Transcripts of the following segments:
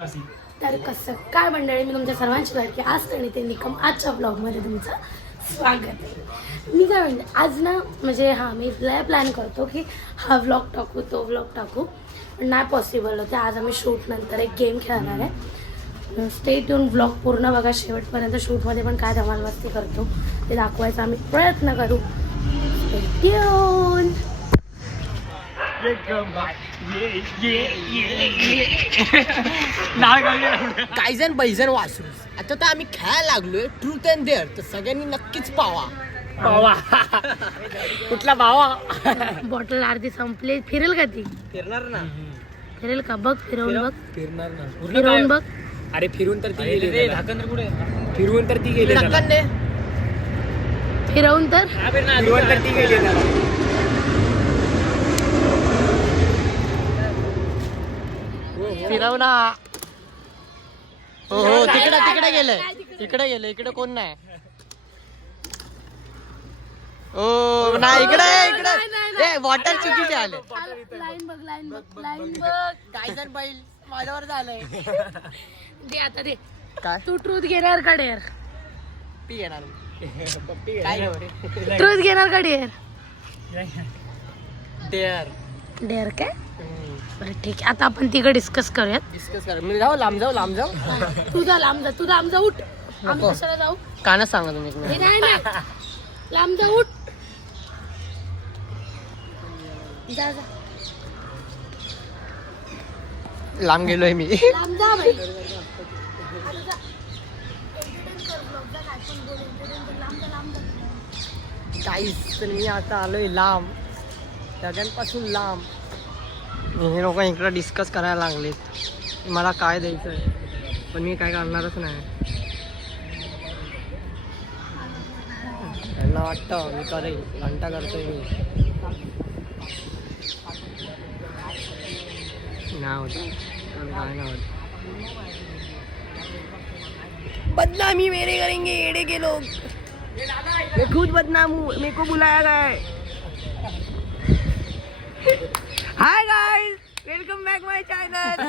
तर कसं काय मंडळी, मी तुमच्या सर्वांची लाडकी आज आणि ते निकम आजच्या ब्लॉगमध्ये तुमचं स्वागत आहे. मी काय म्हणते आज ना म्हणजे मी लय प्लॅन करतो की हा व्लॉग टाकू तो व्लॉग टाकू, पण नाही पॉसिबल होते. आज आम्ही शूट नंतर एक गेम खेळणार आहे. स्टे ट्यून, व्लॉग पूर्ण बघा शेवटपर्यंत. शूटमध्ये पण काय धमाल मस्ती करतो ते दाखवायचा आम्ही प्रयत्न करू. Stay tune. काही जण बैजन वासरू. आता तर आम्ही खेळायला लागलोय ट्रूथ अँड डेअर, तर सगळ्यांनी नक्कीच पावा. कुठला पावा? बॉटल अर्धी संपली. फिरेल का ती? फिरणार ना. फिरेल का? बघ फिरवून बघ. फिरणार ना. फिरवून बघ. अरे फिरून तर ती गेली. फिरवून तर ती गेली. फिरवून तर फिरवून तर ती गेली. फिरव ना. हो हो, तिकडे गेलंय. इकडे कोण नाही. ओ नाही, इकडे ए वॉटर चुकीचे आले. लाईन बघ, लाईन बघ, लाईन बघ. काही जण बैल माझ्यावर झालंय. दे आता दे. काय तू ट्रूथ घेणार का डेअर? पी येणार. ट्रूथ घेणार का डेअर? डेअर. डेअर काय? बरं ठीक आहे, आता आपण तिकडे डिस्कस करूयात. डिस्कस कर. मी लांब जाऊ. तुझा लांब जा उठ. आम्ही नको. कशाला जाऊ? कानच सांगा तुम्ही. हे नाही लांब जा, उठ. जा जा, लांब गेलोय मी. लांब जा बाई. आता जा. Entertain कर vlog. जा, काय पण बोल. Entertain कर. लांब जा. काहीच तर मी आता आलोय लांब, सगळ्यांपासून लांब. हे लोक इकडे डिस्कस करायला लागलेत मला काय द्यायचं आहे, पण मी काय करणारच नाही. त्यांना वाटतं मी करेल, घंटा करतोय मी. नाही होत, काय नाही होत. बदनामी मेरे करेंगे एड़े के लोग. मैं खुद बदनाम हूँ, मेरे को बुलाया गया है. हाय गाइस, वेलकम बॅक माय चॅनल.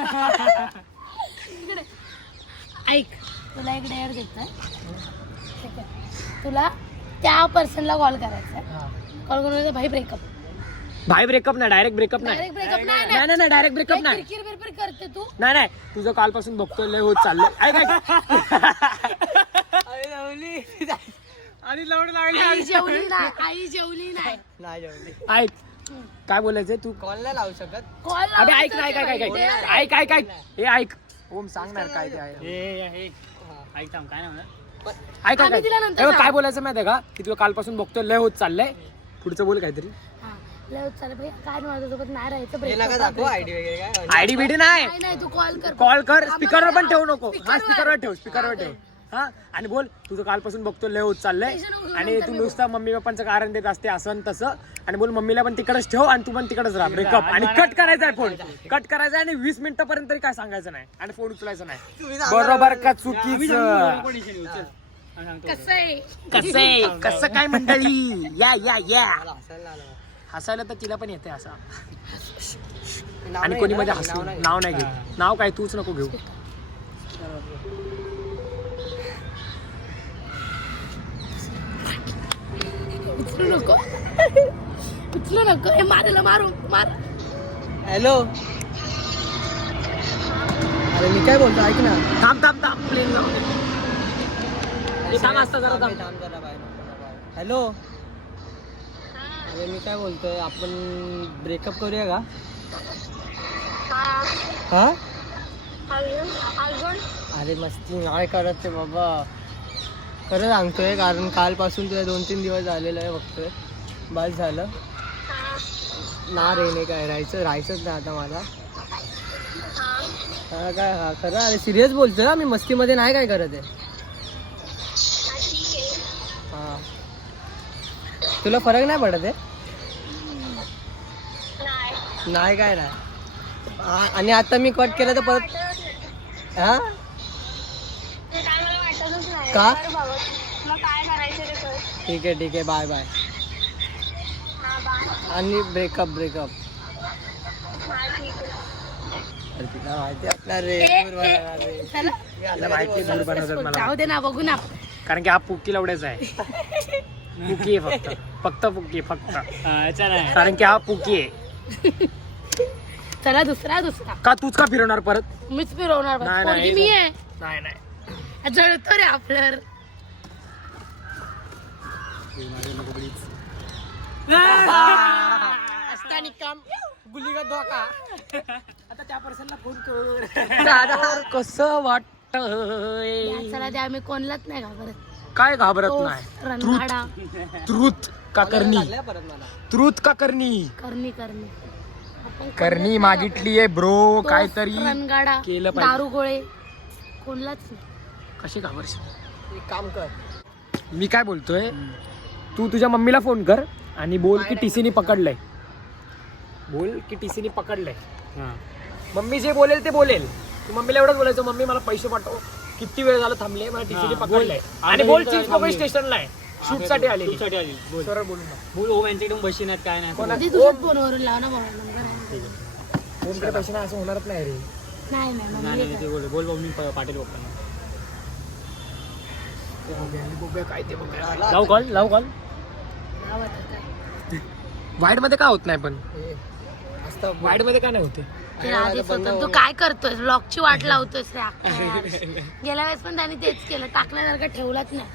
ऐक, तुला एक डेअर देतोय. ठीक आहे, तुला त्या पर्सनला कॉल करायचा आहे. कॉल करून भाई ब्रेकअप. भाई ब्रेकअप नाही, डायरेक्ट ब्रेकअप नाही. डायरेक्ट ब्रेकअप नाही. नाही, डायरेक्ट ब्रेकअप नाही. किरकिर करते तू. नाही, तुझं कालपासून बघतोय लय होत चाललंय. ऐक आणि लावून आई जेवली नाही. नाही जेवली. ऐक काय बोलायचंय तू. कॉल नाही लावू शकत. कॉल अबे ऐक ना, ऐक हे ऐक. ओम सांगणार काय ते आहे. ऐक आम्ही तिला नंतर सांगू. काय बोलायचं माहिती आहे का, की तुला कालपासून बघतोय लय होत चाललंय. पुढचं बोल काहीतरी. लय चालेल भाई, काय माझ्यासोबत नाही राहायचं. हे नका दाखवू आयडी वगैरे काय. आयडी बिडी नाही. नाही, तू कॉल कर. कॉल कर. स्पीकरवर पण ठेवू नको. स्पीकरवर. हा स्पीकरवर ठेव. हा, आणि बोल तुझं कालपासून बघतो लय होत चाललंय, आणि तू नुसतं मम्मी पप्पांचं कारण देत असते असं आणि तसं. आणि बोल मम्मीला पण तिकडेच ठेव आणि तू पण तिकडेच राहा. ब्रेकअप. आणि कट करायचा आहे फोन. कट करायचा आहे आणि 20 मिनिटापर्यंत तरी काय सांगायचं नाही आणि फोन उचलायचा नाही. बरोबर का चुकीचं? कसं काय मंडळी? या हसायला तर तिला पण येते असं. आणि कोणी मध्ये हसू. नाव नाही घेऊ. नाव काय तूच नको घेऊ. उचलू नको. हे मार. हॅलो. अरे मी काय बोलतो ऐक ना. थांब प्लेन हॅलो. अरे मी काय बोलतोय, आपण ब्रेकअप करूया का? हा. अरे मस्ती नाही करत ते बाबा, खरं सांगतोय. कारण कालपासून तुला 2-3 दिवस झालेलं आहे बघतोय. बस झालं ना रे. नाही काय राहायचंच नाही आता मला. काय खरं. अरे सिरियस बोलतोय ना मी, मस्तीमध्ये नाही काय करत आहे. हा, तुला फरक नाही पडत आहे? नाही काय नाही. आणि आता मी कट केलं तर परत. हा का? ठीक आहे बाय बाय. आणि ब्रेकअप तर ती तुला माहिती असणार रे चला तिला माहिती दूर बनवतात मला जाऊ दे ना बघू ना कारण की हा पुक्की लवड्याचा आहे पुकी आहे फक्त पुकी फक्त कारण की हा पुकी आहे चला दुसरा का तूच का फिरवणार परत मीच फिरवणार बघ. नाही, पोरगी नाही. मी आहे नाही नाही जळतो रे आपल्यावर असताना काम गुली का धोका आता त्या पर्सनला फोन करू कसं वाटत चला द्या आम्ही कोणलाच नाही घाबरत काय घाबरत तो नाही रणगाडा ट्रुथ का करणी लागल्या परत मला ट्रुथ का करणी करणी करणी आपण करणी मागितली आहे ब्रो तो काहीतरी रणगाडा केलं पाहिजे. दारू गोळे कोणलाच नाही कशी घाबरशील एक काम कर मी काय बोलतोय तू तुझ्या मम्मीला फोन कर आणि बोल की टीसीने पकडलंय बोल की टीसीने पकडलंय मम्मी जे बोलेल ते बोलेल तू मम्मीला एवढंच बोलायचं मम्मी मला पैसे पाठव किती वेळ झाला थांबले मला टीसीने पकडलंय आणि बोल चिंचपोकळी स्टेशनला आहे शूट साठी आले सरळ बोलून टाक. बोल ओम यांच्याकडून बशीनात काय नाही कोणा- कधी तुझ्याच फोनवरून लाव ना मोबाईल नंबर फोनकडे पैसे नाही असं होणारच नाही रे नाही नाही मम्मी येतात. बोल मम्मी पाटील पप्पा बघूया काय ते बघूया लाव कॉल लाव आता काय. वाईट मध्ये काय होत नाही पण वाईट मध्ये काय नाही होते ते आधीच होतं. तू काय करतोय ब्लॉगची वाट लावतोयस रे अख्ख्या यार. गेल्या वेळेस पण त्यांनी तेच केलं टाकल्यासारखं ठेवलाच नाही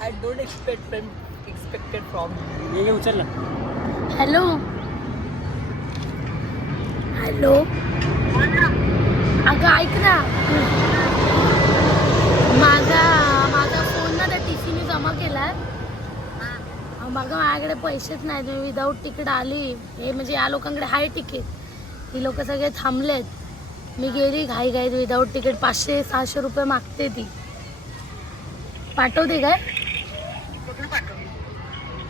आय डोंट एक्सपेक्टेड फ्रॉम उचलला हॅलो हॅलो अगं ऐक ना माझा फोन ना त्या टीसीने जमा केलाय बघा माझ्याकडे पैसेच नाही तुम्ही विदाऊट तिकीट आली हे म्हणजे या लोकांकडे हाय तिकीट ही लोक सगळे थांबलेत मी गेली घाई विदाऊट तिकीट 500-600 रुपये मागते ती पाठवते काय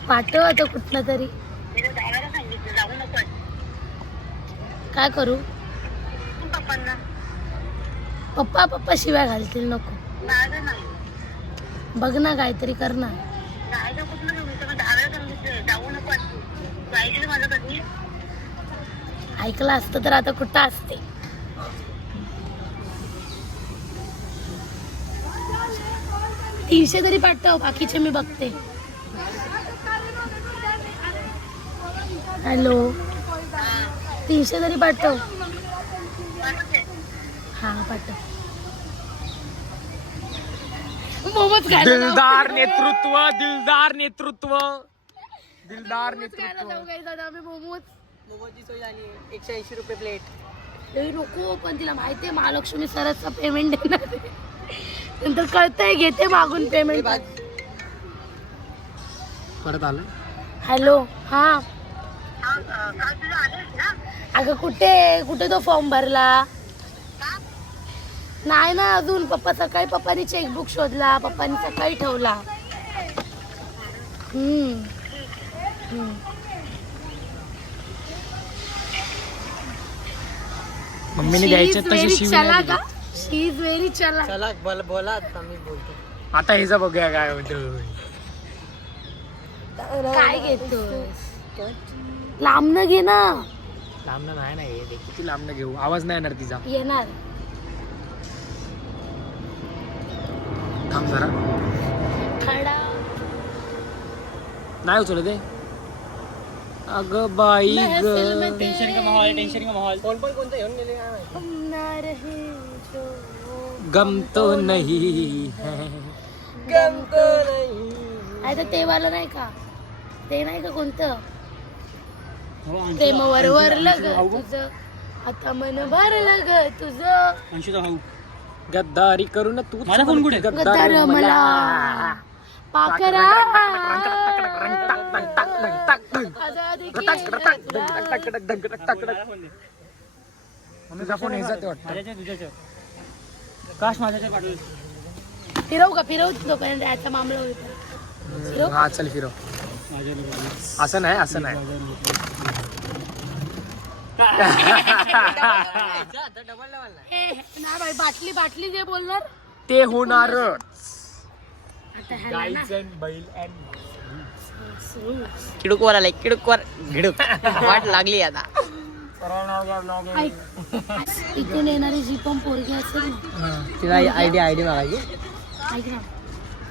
पाठव आता कुठनं तरी काय करू पप्पा शिव्या घालतील नको बघ ना काहीतरी कर ना ऐकलं असतं तर आता कुठं असते $300 तरी पाठव बाकीचे मी बघते हॅलो 300 तरी पाठव हा पाठव मोमोज खायला जाऊ. दिलदार नेतृत्व दिलदार नेतृत्व दिलदार मोमोज खायला नेतृत्व जाऊ guys आता आम्ही मोमोज मोमोची सोय झाली 180 रुपये प्लेट ए नको पण तिला माहितीये महालक्ष्मी सरसचा पेमेंट देणार आहे. नंतर कळतंय घेते मागून पेमेंट परत आलं हॅलो हा अगं कुठे तो फॉर्म भरला नाही ना अजून पप्पांनी चेकबुक शोधला पप्पांनी सकाळी ठेवला मम्मीने घ्यायचे तसे शिवल्या का शी इज व्हेरी चला चला बोला आता मी बोलतो आता हेच बघूया काय होतं काय घेतो लांबन घे ना लांबणं नाही ना हे किती लांबणं घेऊ आवाज नाही येणार तिचा येणार थांब जरा खडा नाही उचल ते अगं बाई महफिल में ग तेरे कोण कोणतं घेऊन गेले काय माहिती हम ना रहे जो गम तो नहीं है गमतो नाही आता ते वाला नाही का ते नाही का कोणतं प्रेम वरवरलं ग तुझं आता मन भरलं ग तुझं गद्दारी करून तू मला फोन कुठे? गद्दार मला पाकरा आजादी की तुझा फोन ह्याचा ते वाटतं काश माझ्या पाठवलं फिरवू का फिरवू तोपर्यंत याचा मामला होईल हा चल फिरव असं नाही डबल लेवल ना बाई बाटली जे बोलणार ते होणारच आता ह्याला ना बैल किडूकवर आलाय किडूकवर घिडूक वाट लागली आता ऐक, इथून येणारी जी पण पोरगी असेल ना, तिला आयडी मागायची. ऐक ना,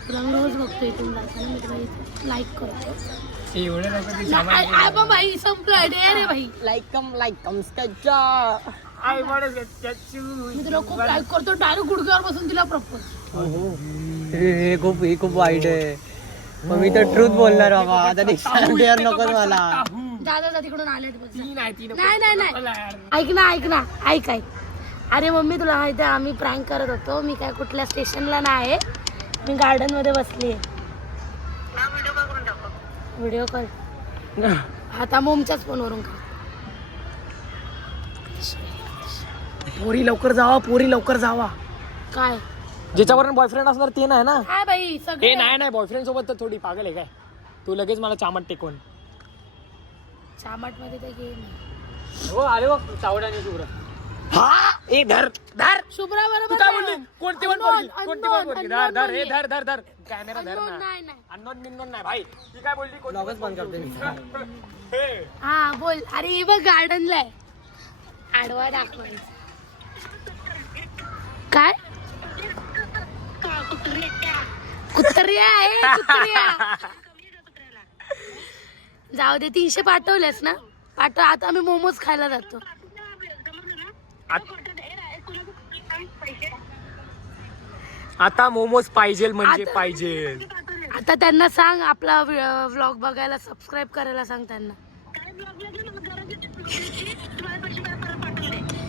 तुला मी रोज बघतो इथून जाताना, मी तुला लाईक करतो. पण भाई संपलं रे भाई, लाईक मी तुला खूप लाईक करतो. डायरेक्ट गुडघ्यावर बसून तिला प्रपोज. हे खूप वाईट आहे. मग मी तर ट्रूथ बोलणार बाबा. आता डिक्शनरी नको मला. दादा तिकडून आले नाही. ऐक. अरे मम्मी तुला माहिती आहे आम्ही प्रँक करत होतो. मी काय कुठल्या स्टेशनला नाही, मी गार्डन मध्ये बसली. व्हिडिओ कॉल आता मोमच्याच फोनवरून का. पोरी लवकर जावा. काय ज्याच्यावर बॉयफ्रेंड असणार ते नाही ना. काय बाई हे सगळे नाही बॉयफ्रेंड सोबत तर थोडी पागल आहे काय तू. लगेच मला चामट टेकवून. चामट मध्ये तर गेम हो आले बघ चावड आणि शुभ्र. हा ए धर शुभ्रा तू बरोबर काय बोलली. कोणती पण पोरगी. धर हे धर कॅमेरा धर ना. नाही अननोन नाही भाई. ती काय बोलली. ब्लॉगच बंद करते मी. हा बोल. अरे हे बघ गार्डनला आहे, आडवा दाखवायचा. काय कुत्र्या जाऊ दे. 300 पाठवलेस ना, पाठव. आता आम्ही मोमोज खायला जातो. आता मोमोज पाहिजे म्हणजे पाहिजे. आता त्यांना सांग आपला व्लॉग बघायला सबस्क्राईब करायला सांग त्यांना.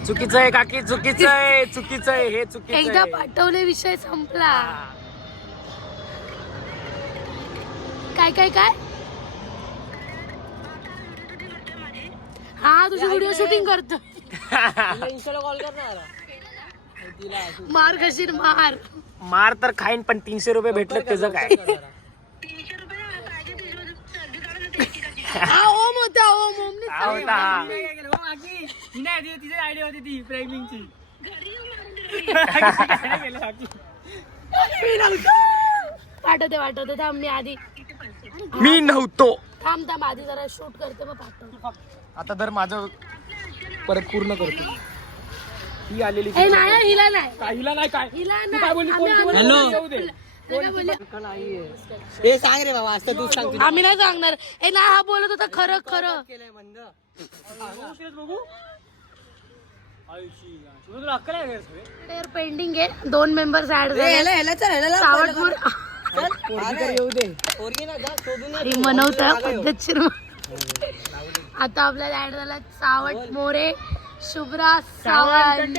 चुकीचं आहे काकी. चुकीचं आहे हे चुकीचं एकदा आहे. पाठवले विषय संपला. काय हा तुझी व्हिडिओ शूटिंग करतो. इंस्टाला कॉल करणार. मार कशी मार तर खाईन पण 300 रुपये भेटले त्याचं काय. ओम होता ओमने पाठवते थांब. मी आधी मी नव्हतो. थांब आधी जरा शूट करते मग पाठवतो. आता तर माझं परत पूर्ण करतो. ही आलेली ए नाही हिला नाही हिला नाही काय. हिला तू काय बोलली. कोण नाही. हॅलो. येऊ दे. हे सांग रे बाबा. असं तू सांग. आम्ही नाही सांगणार. ए नाही हा बोलत होता खरं केलंय मंद. पेंडिंग आहे. 2 मेंबर्स ऍड झाले. सावटपूर येऊ दे. पोरगी ना जा सोडून मनवता पद्धतशीर. आता आपल्याला ऍड झाला सावट मोरे, शुभ्रा सावंत.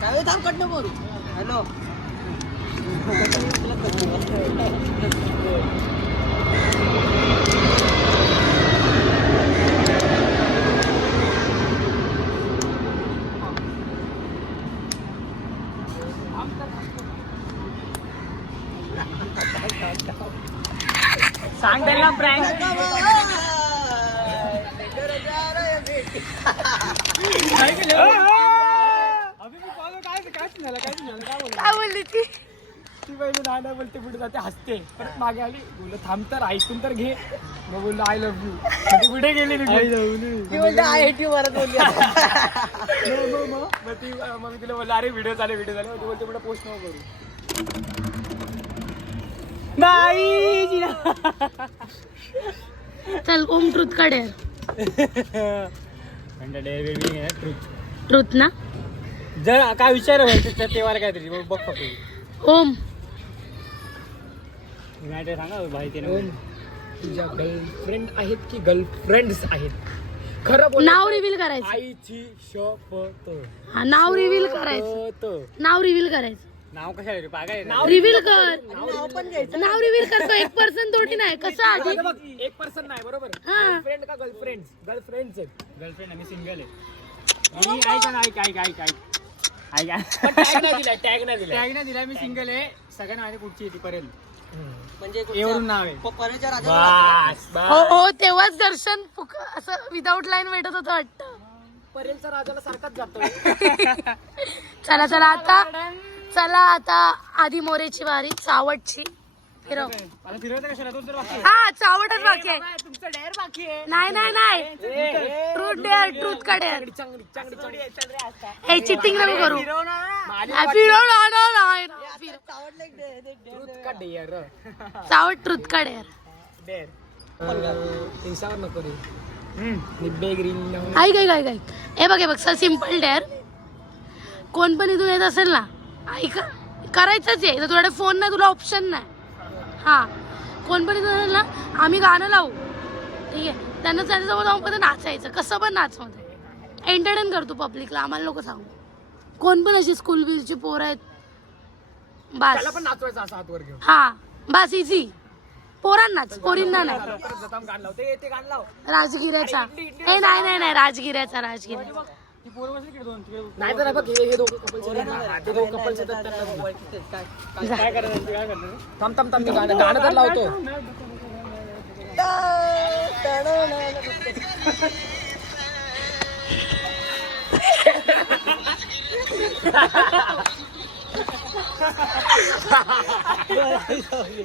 काय थांब कट नको. हॅलो. सांग त्यांना प्रँक. काय बोलली ती. ती पहिले नाही बोलते पुढे जाते हसते. परत मागे आली बोललो थांब तर ऐकून तर घे. मग बोललो आय लव्ह यू. ती पुढे गेली आय हेट यू परत बोलली. मग मी तिला बोललो अरे व्हिडिओ झाले. ती बोलते पुढे पोस्ट नको करू. नाही चल ओम ट्रुथ काढे. ट्रुथ ना. जर काय विचार व्हायचं तेव्हा काय तरी बघ फक्त. ओम सांगा भाई. तुझ्या गर्लफ्रेंड आहेत की गर्लफ्रेंड्स आहेत. खरं बोल. नाव रिव्हील करायचं. आईची शपथ. हा नाव रिव्हील करायचं. नाव कशाला रे पागाय. रिव्हील कर. नाव रिव्हील करतो. 1% थोडी नाही. कसं आधी 1% नाही बरोबर. हा. गर्लफ्रेंड का गर्लफ्रेंड्स. गर्लफ्रेंड आम्ही सिंगल आहे. ऐक टॅग नाही दिला. मी सिंगल आहे. सगळ्यांना माझ्या कुठची येते पर्यंत म्हणजे एवढून नाव आहे. पप्पाच्या राजा. हो तेव्हाच दर्शन असं विदाऊट लाईन भेटत होतं वाटतं. परेलचा राजाला सारखाच जातो. चला आता आधी मोरेची वारी सावटची. फिरव. आता फिरवते कशाला तो तर बाकी आहे. हा चावटच बाकी आहे. तुमचं डेअर बाकी आहे. नाही नाही नाही ट्रूथ डेअर ट्रूथ का डेअर. ए चिटिंग नको करू. फिरव ना. का डेअर चावट ट्रूथ का डेअर. डेअर इंस्टावर नको रे. निब्बे ग्रीन ऐक हे बघ सर सिम्पल डेअर. कोण पण इथून येत असेल ना ऐक करायचंच आहे. तर तुझ्याकडे फोन नाही तुला ऑप्शन नाही. हा कोण पण इथून असेल ना आम्ही गाणं लावू ठीक आहे. त्यांना त्याच्यासोबत जाऊन पण नाचायचं कसं पण नाच मध्ये एंटरटेन करतो पब्लिकला. आम्हाला लोक सांगू कोण पण अशी स्कूल बिलची पोरं आहेत त्याला बस. पण नाचवायचं असं हातवर घेऊन. हा बस इझी. पोरांनाच पोरींना नाही. गाण लाव ते गाण लाव. राजगिऱ्याचा ए नाही राजगिऱ्याचा. नाही तर बघ हे दोघं कपल्स ते दोघं कपल्स येतात त्यांना काय करायचं. थांब मी गाणं तर लावतो.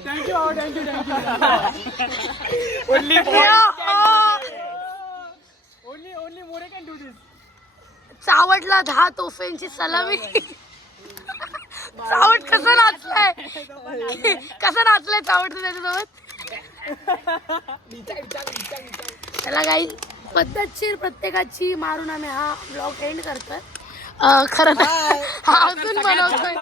Thank you only More can do this. चावटला 10 तोफेंची सलामी. चावट कसं नाचलाय चावट त्याच्यासोबत. त्याला काही पद्धतशीर प्रत्येकाची मारून आम्ही हा ब्लॉग एंड करतोय. खरं तर हा अजून बनवतोय.